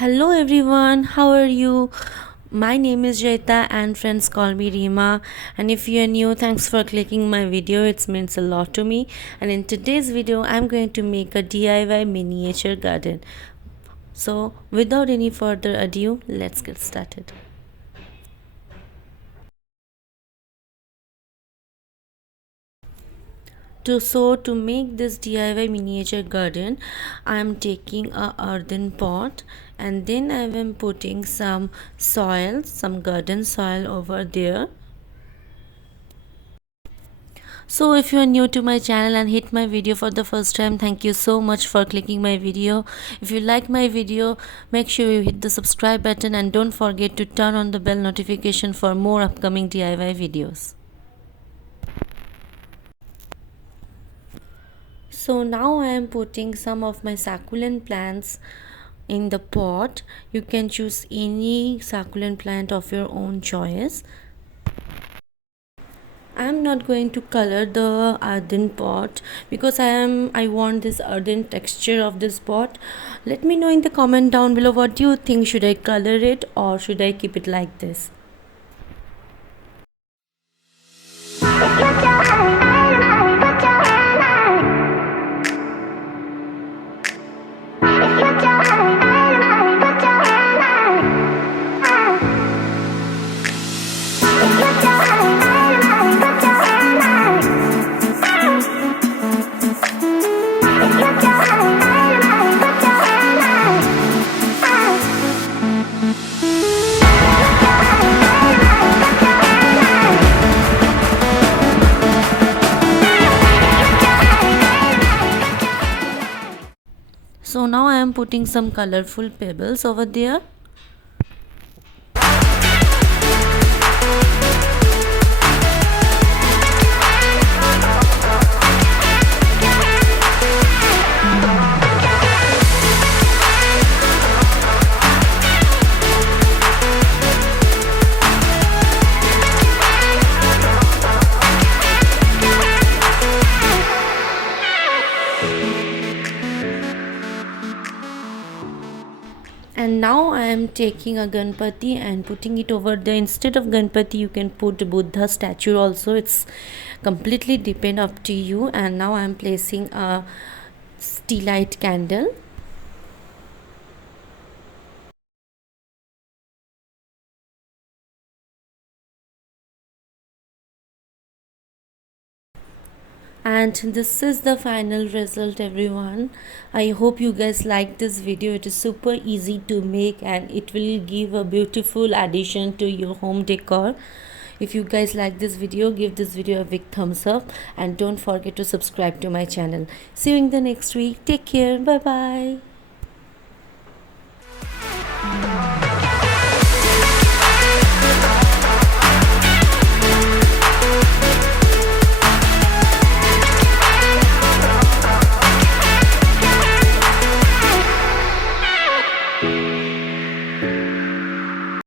Hello everyone, how are you? My name is Jayeeta and friends call me Rima. And if you are new, thanks for clicking my video. It means a lot to me. And in today's video, I'm going to make a DIY miniature garden. So without any further ado, let's get started. To make this DIY miniature garden, I am taking a earthen pot and then I am putting some soil, some garden soil over there. So if you are new to my channel and hit my video for the first time, thank you so much for clicking my video. If you like my video, make sure you hit the subscribe button and don't forget to turn on the bell notification for more upcoming DIY videos. So now I am putting some of my succulent plants in the pot. You can choose any succulent plant of your own choice. I am not going to color the earthen pot because I want this earthen texture of this pot. Let me know in the comment down below what do you think, should I color it or should I keep it like this? So now I am putting some colorful pebbles over there. And now I am taking a Ganpati and putting it over there. Instead of Ganpati, you can put Buddha statue also. It's completely depend up to you. And now I am placing a steelite candle. And this is the final result, everyone. I hope you guys like this video. It is super easy to make and it will give a beautiful addition to your home decor. If you guys like this video, give this video a big thumbs up and don't forget to subscribe to my channel. See you in the next week. Take care. Bye bye.